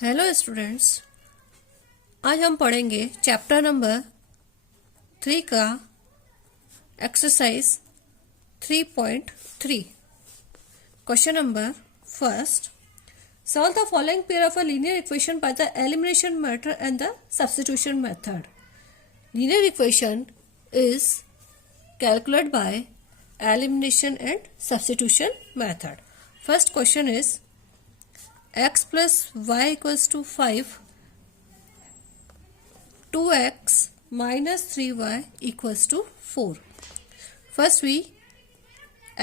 Hello students, आज हम पढ़ेंगे चैप्टर नंबर 3 का exercise 3.3। Question number first, solve the following pair of a linear equation by the elimination method and the substitution method. Linear equation is calculated by elimination and substitution method. First question is x plus y equals to 5, 2x minus 3y equals to 4. First we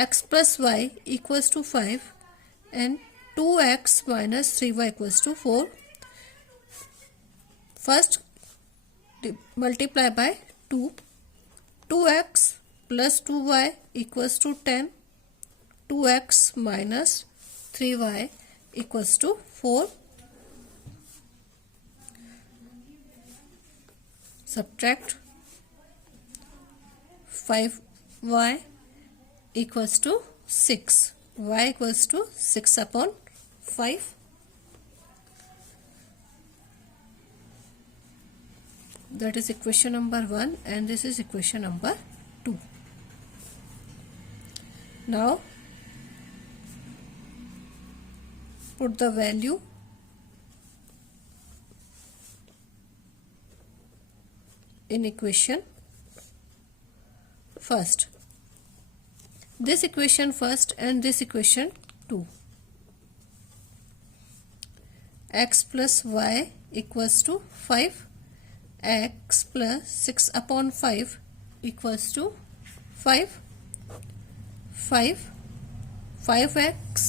x plus y equals to 5 and 2x minus 3y equals to 4. First multiply by 2. 2x plus 2y equals to 10. 2x minus 3y equals to 4. Subtract 5y equals to 6. Y equals to 6 upon 5. That is equation number 1 and this is equation number 2. Now put the value in equation first. This equation first and this equation 2. X plus y equals to 5. X plus 6 upon 5 equals to 5. 5x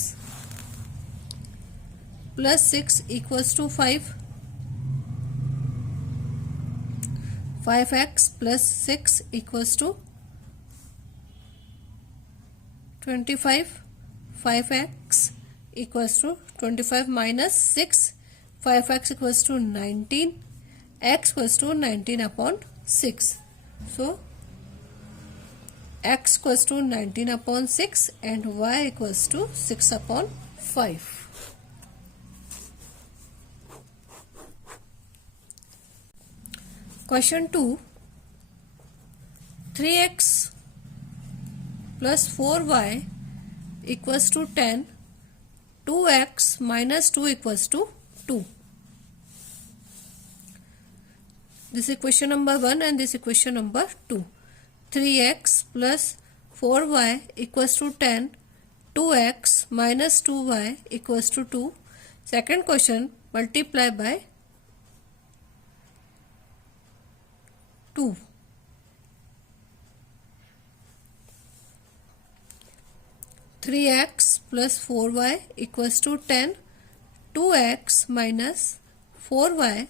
plus 6 equals to 5. 5x plus 6 equals to 25. 5x equals to 25 minus 6. 5x equals to 19. X equals to 19 upon 6. So x equals to 19 upon 6 and y equals to 6 upon 5. Question 2. 3x plus 4y equals to 10. 2x minus 2 equals to 2. This is equation number 1 and this equation number 2. 3x plus 4y equals to 10. 2x minus 2y equals to 2. Second question, multiply by 2. 3x plus 4y equals to 10. 2x minus 4y,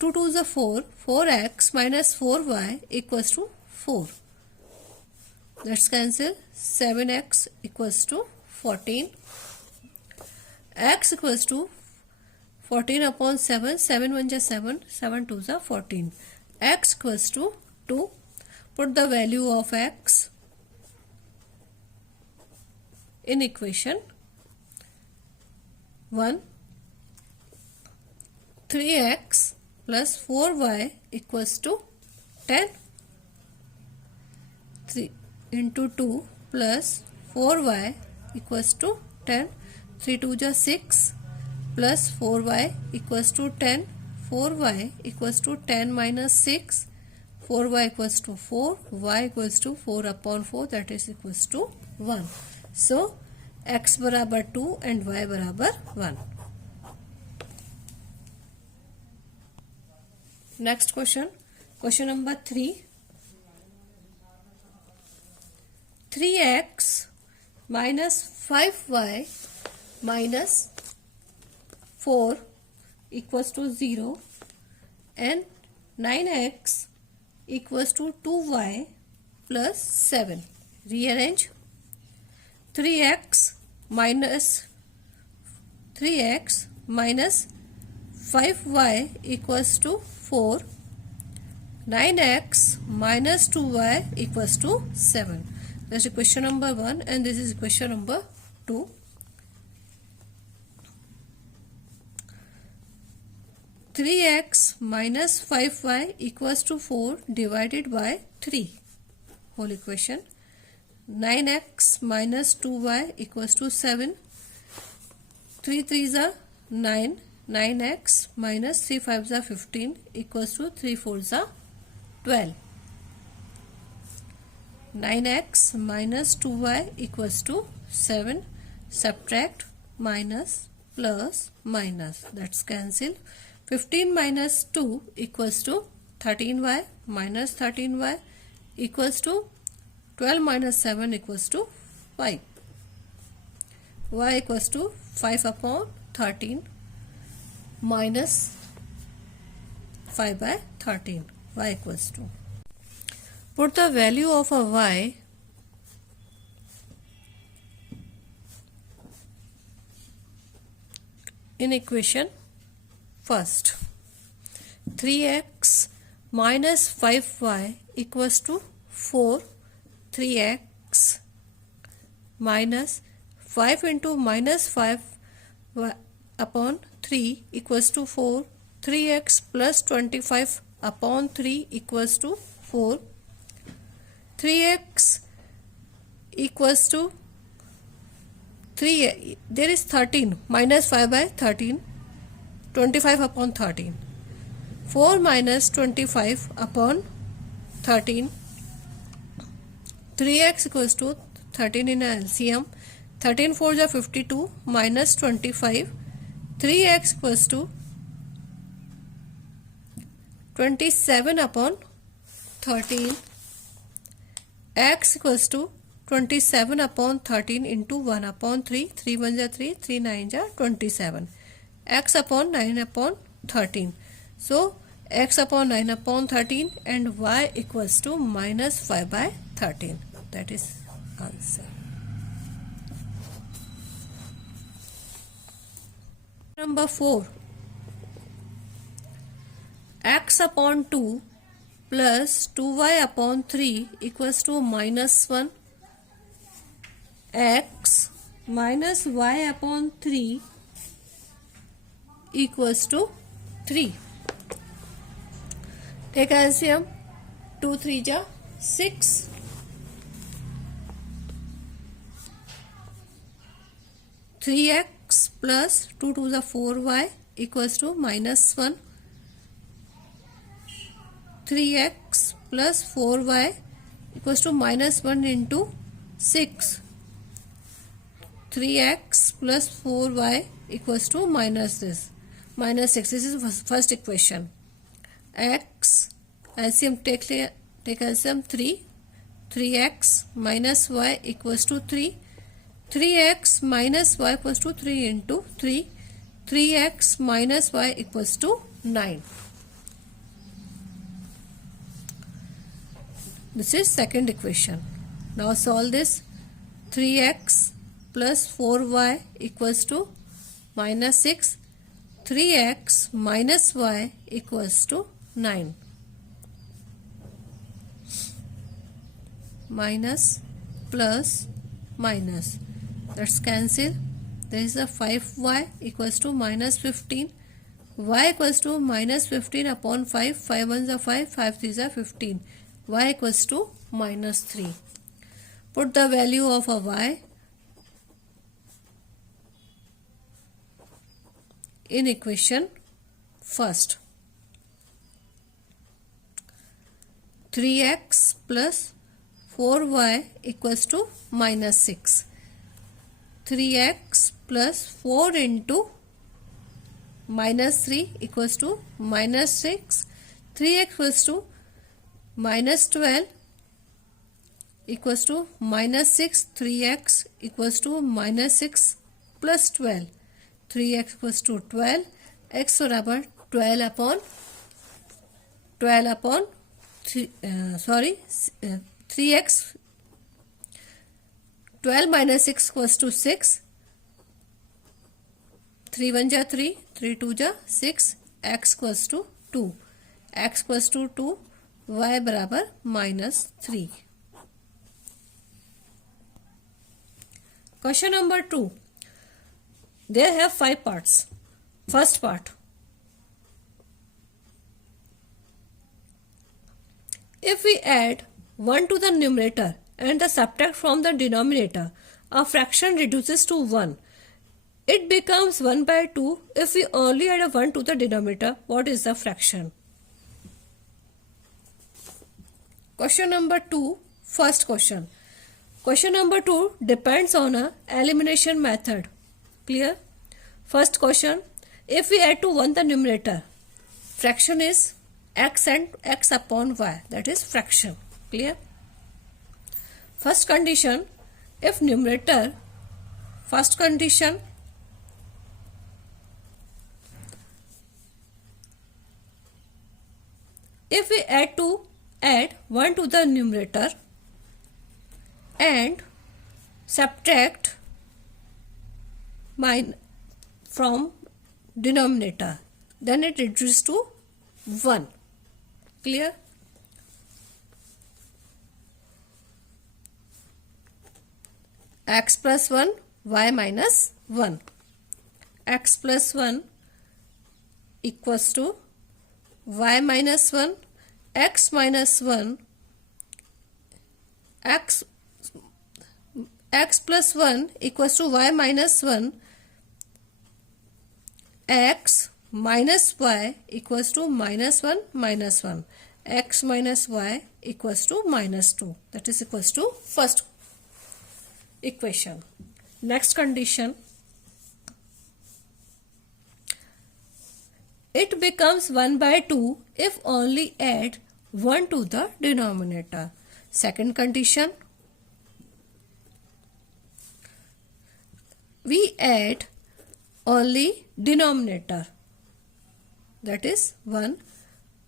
2 to the 4, 4x minus 4y equals to 4. Let's cancel. 7x equals to 14. X equals to 14 upon 7. 7 1 is 7. 7 2 is 14. X equals to 2. Put the value of x in equation 1. 3x plus 4y equals to 10. 3 into 2 plus 4y equals to 10. 3 2 is 6 plus 4y equals to 10. 4y equals to 10 minus 6. 4y equals to 4. Y equals to 4 upon 4, that is equals to 1. So x बराबर 2 and y बराबर 1. Next question, question number 3. 3x minus 5y minus 4 equals to 0 and 9x equals to 2y plus 7. Rearrange. 3x minus 5y equals to 4. 9x minus 2y equals to 7. That's equation number 1 and this is equation number 2. 3x minus 5y equals to 4 divided by 3. Whole equation. 9x minus 2y equals to 7. 3 3s are 9. 9x minus 3 5s are 15 equals to 3 4s are 12. 9x minus 2y equals to 7. Subtract minus plus minus. That's cancel. 15 minus 2 equals to 13y minus 13y equals to 12 minus 7 equals to 5. Y equals to 5 upon 13 minus 5 by 13. Y equals to. Put the value of a y in equation first. 3x minus 5y equals to 4. 3x minus 5 into minus 5 upon 3 equals to 4. 3x plus 25 upon 3 equals to 4. 3x equals to 3, there is 13, minus 5 by 13, 25 upon 13. 4 minus 25 upon 13. 3x equals to 13 in LCM. 13 4s are 52 minus 25. 3x equals to 27 upon 13. X equals to 27 upon 13 into 1 upon 3. 3 1s are 3, 3 9s are 27. X upon 9 upon 13. So x upon 9 upon 13 and y equals to minus 5 by 13. That is answer. Number 4. X upon 2 plus 2y upon 3 equals to minus 1. X minus y upon 3 equals to 3. Take LCM. 2 3 ja 6. 3x plus 2 2 the 4y equals to minus 1. 3x plus 4y equals to minus 1 into 6. 3x plus 4y equals to minus this. Minus 6. This is first equation. X LCM take LCM 3. 3x minus y equals to 3. 3x minus y equals to 3 into 3. 3x minus y equals to 9. This is second equation. Now solve this. 3x plus 4y equals to minus 6. 3x minus y equals to 9. Minus plus minus. Let's cancel. There is a 5y equals to minus 15. Y equals to minus 15 upon 5. 5 1s are 5. 5 3s are 15. Y equals to minus 3. Put the value of a y in equation first. 3x plus 4y equals to minus 6. 3x plus 4 into minus 3 equals to minus 6. 3x equals to minus 12 equals to minus 6. 3x equals to minus 6 plus 12. 3x equals to 12. X बराबर 12 upon 3x. 12 minus 6 equals to 6. 3 1 ja 3. 3 2 ja 6. X equals to 2. X equals to 2. Y बराबर minus 3. Question number 2. They have 5 parts. First part. If we add 1 to the numerator and the subtract from the denominator, a fraction reduces to 1. It becomes 1 by 2 if we only add a 1 to the denominator. What is the fraction? Question number 2, first question. Question number 2 depends on a elimination method. Clear? First question, if we add to 1 the numerator, fraction is x and x upon y, that is fraction. Clear? First condition, if numerator, first condition, if we add 1 to the numerator and subtract from denominator, then it reduces to 1. Clear? X plus 1, y minus 1. X plus 1 equals to y minus 1, x minus 1, x plus 1 equals to y minus 1, x minus y equals to minus 1 minus 1, x minus y equals to minus 2, that is equals to first equation. Next condition, it becomes 1 by 2 if only add 1 to the denominator. Second condition, we add only denominator, that is 1,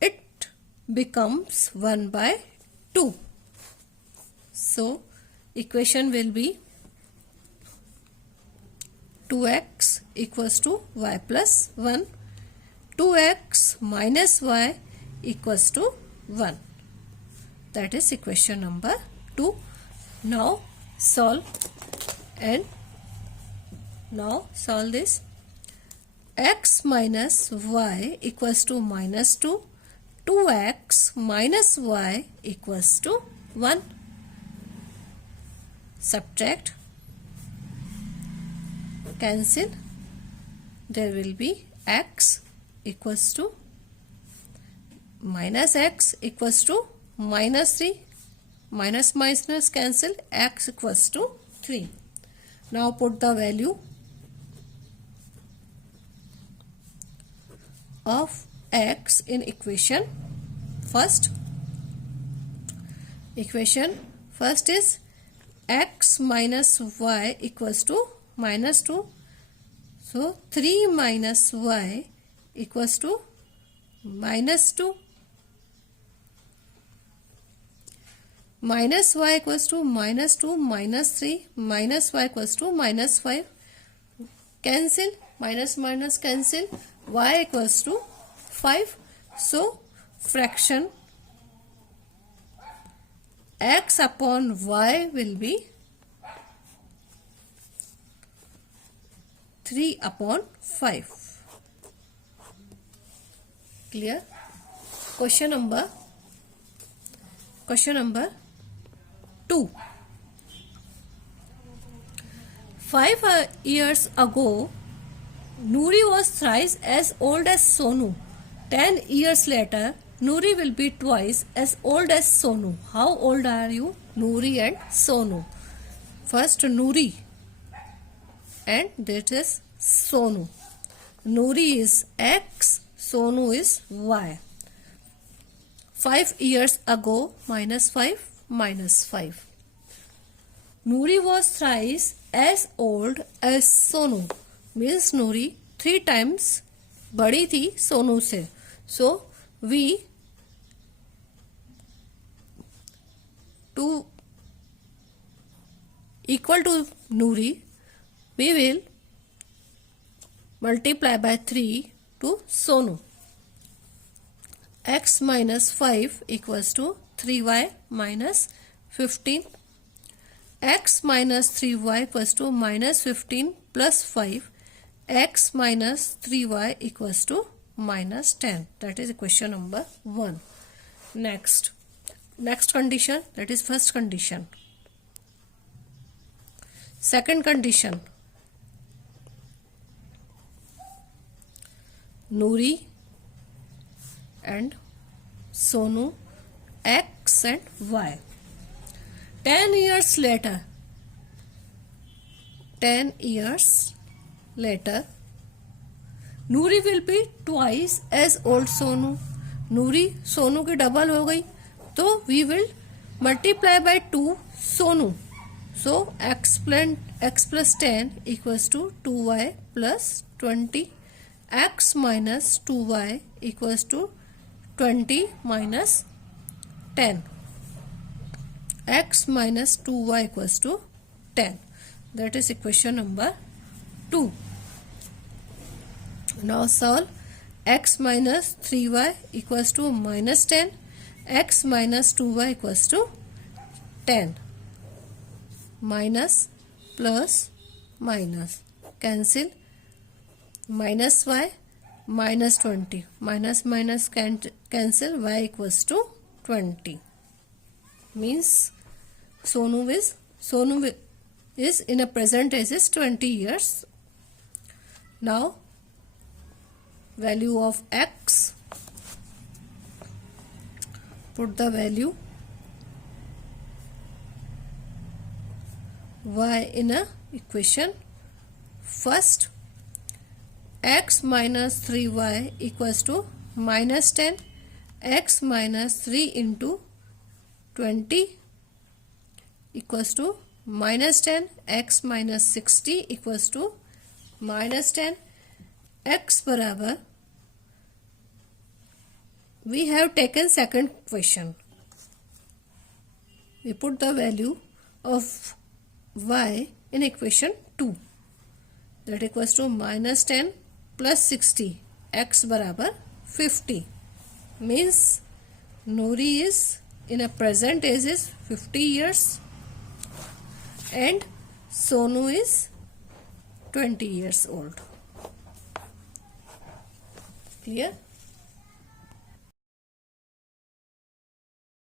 it becomes 1 by 2. So equation will be 2x equals to y plus 1, 2x minus y equals to 1. That is equation number 2. Now solve this. X minus y equals to minus 2, 2x minus y equals to 1. Subtract, cancel, there will be x equals to minus x equals to minus 3, minus minus cancel, x equals to 3. Now put the value of x in equation first. Equation first is x minus y equals to minus 2. So 3 minus y equals to minus 2. Minus y equals to minus 2, minus 3, minus y equals to minus 5. Cancel, minus minus cancel, y equals to 5. So fraction x upon y will be 3 upon 5. Clear? Question number 2. 5 years ago, Noori was thrice as old as Sonu. 10 years later, Noori will be twice as old as Sonu. How old are you? Noori and Sonu. First Noori and that is Sonu. Noori is X, Sonu is Y. 5 years ago minus 5 minus 5. Noori was thrice as old as Sonu. Means Noori 3 times बड़ी थी सोनू से. So we to equal to Noori, we will multiply by 3 to Sonu. X minus 5 equals to 3y minus 15. X minus 3y equals to minus 15 plus 5. X minus 3y equals to minus 10. That is equation number 1. Next, next condition, that is first condition. Second condition, Noori and Sonu, X and Y. 10 years later, Noori will be twice as old Sonu. Noori Sonu की double हो गई, तो we will multiply by 2 Sonu. So x plus 10 equals to 2y plus 20. X minus 2y equals to 20 minus 10. X minus 2y equals to 10. That is equation number 2. Now solve. X minus 3y equals to minus 10. X minus 2y equals to 10. Minus plus minus. Cancel. Minus y minus 20. Minus minus cancel. Y equals to 20. Means Sonu is in a present age is 20 years. Now value of x, put the value, y in a equation. First, x minus 3y equals to minus 10. X minus 3 into 20 equals to minus 10. X minus 60 equals to minus 10. X बराबर, we have taken second question. We put the value of y in equation 2. That equals to minus 10 plus 60. X बराबर 50. Means Noori is in a present age is 50 years and Sonu is 20 years old. Clear?